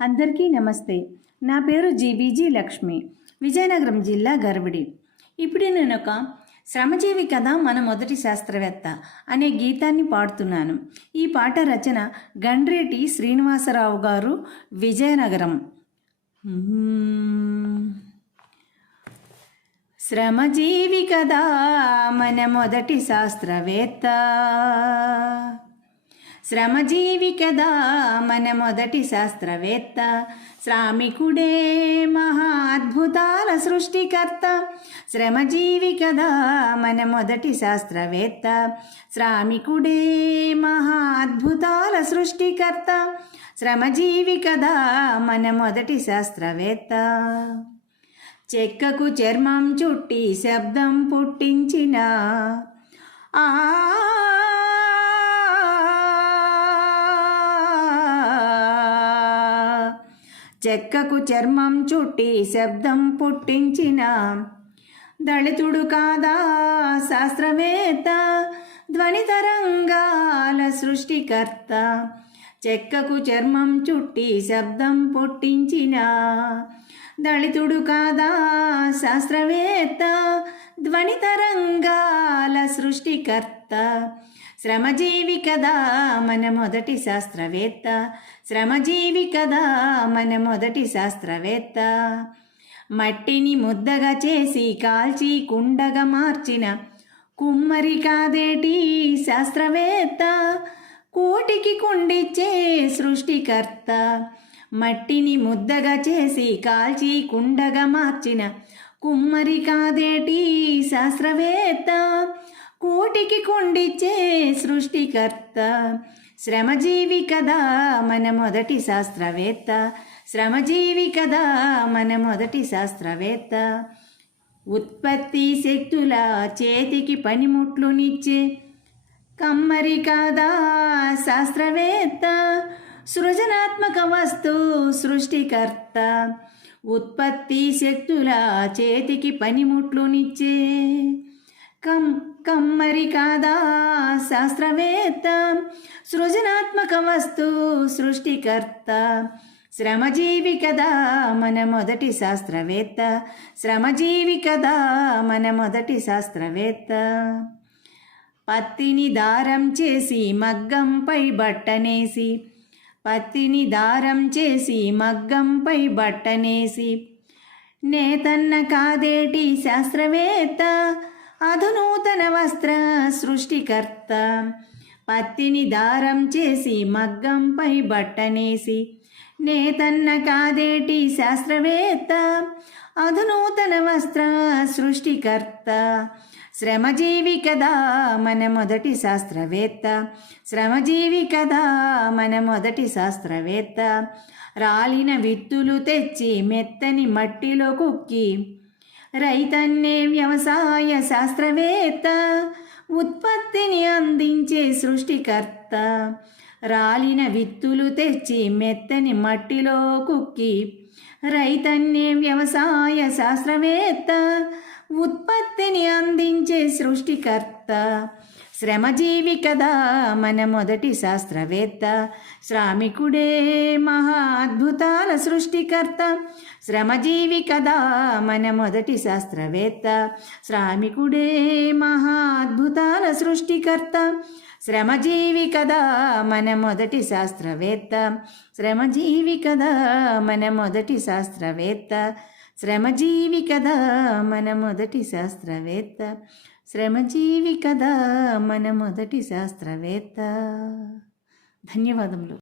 అందరికీ నమస్తే. నా పేరు జీబీజీ లక్ష్మి, విజయనగరం జిల్లా గర్విడి. ఇప్పుడు నేను ఒక శ్రమజీవి కథ మన మొదటి శాస్త్రవేత్త అనే గీతాన్ని పాడుతున్నాను. ఈ పాట రచన గండ్రేటి శ్రీనివాసరావు గారు, విజయనగరం. శ్రమజీవి కదా మన మొదటి శాస్త్రవేత్త, శ్రమజీవి కదా మన మొదటి శాస్త్రవేత్త, శ్రామికుడే మహా అద్భుతాల సృష్టికర్త. శ్రమజీవి కదా మన మొదటి శాస్త్రవేత్త, శ్రామికుడే మహా అద్భుతాల సృష్టికర్త. శ్రమజీవి కదా మన మొదటి శాస్త్రవేత్త. చెక్కకు చర్మం చుట్టి శబ్దం పుట్టించిన చెక్కకు చర్మం చుట్టి శబ్దం పుట్టించిన దళితుడు కాదా శాస్త్రవేత్త, ధ్వని తరంగాల సృష్టికర్త. చెక్కకు చర్మం చుట్టి శబ్దం పుట్టించిన దళితుడు కాదా శాస్త్రవేత్త, ధ్వని తరంగాల సృష్టికర్త. శ్రమజీవి కదా మన మొదటి శాస్త్రవేత్త, శ్రమజీవి కదా మన మొదటి శాస్త్రవేత్త. మట్టిని ముద్దగా చేసి కాల్చి కుండగా మార్చిన కుమ్మరి కాదేటి శాస్త్రవేత్త, కోటికి కుండిచ్చే సృష్టికర్త. మట్టిని ముద్దగా చేసి కాల్చి కుండగా మార్చిన కుమ్మరి కాదేటి శాస్త్రవేత్త, కోటికి కుండిచ్చే సృష్టికర్త. శ్రమజీవి కదా మన మొదటి శాస్త్రవేత్త, శ్రమజీవి కదా మన మొదటి శాస్త్రవేత్త. ఉత్పత్తి శక్తుల చేతికి పనిముట్లునిచ్చే కమ్మరి కాదా శాస్త్రవేత్త, సృజనాత్మక వస్తు సృష్టికర్త. ఉత్పత్తి శక్తుల చేతికి పనిముట్లునిచ్చే కమ్మరి కాదా శాస్త్రవేత్త, సృజనాత్మక వస్తు సృష్టికర్త. శ్రమజీవి కదా మన మొదటి శాస్త్రవేత్త, శ్రమజీవి కదా మన మొదటి శాస్త్రవేత్త. పత్తిని దారం చేసి మగ్గంపై బట్టనేసి, పత్తిని దారం చేసి మగ్గంపై బట్టనేసి నేతన్న కాదేటి శాస్త్రవేత్త, అధునూతన వస్త్ర సృష్టికర్త. పత్తిని దారం చేసి మగ్గంపై బట్టనేసి నేతన్న కాదేటి శాస్త్రవేత్త, అధునూతన వస్త్ర సృష్టికర్త. శ్రమజీవి కదా మన మొదటి శాస్త్రవేత్త, శ్రమజీవి కదా మన మొదటి శాస్త్రవేత్త. రాలిన విత్తులు తెచ్చి మెత్తని మట్టిలో కుక్కి రైతన్నే వ్యవసాయ శాస్త్రవేత్త, ఉత్పత్తిని అందించే సృష్టికర్త. రాలిన విత్తులు తెచ్చి మెత్తని మట్టిలో కుక్కి రైతన్నే వ్యవసాయ శాస్త్రవేత్త, ఉత్పత్తిని అందించే సృష్టికర్త. శ్రమజీవి కదా మన మొదటి శాస్త్రవేత్త, శ్రామికుడే మహా అద్భుతాల సృష్టికర్త. శ్రమజీవి కదా మన మొదటి శాస్త్రవేత్త, శ్రామికుడే మహా అద్భుతాల సృష్టికర్త. శ్రమజీవి కదా మన మొదటి శాస్త్రవేత్త, శ్రమజీవి కదా మన మొదటి శాస్త్రవేత్త. శ్రమజీవి కదా మన మొదటి శాస్త్రవేత్త, శ్రమజీవి కదా మన మొదటి శాస్త్రవేత్త. ధన్యవాదములు.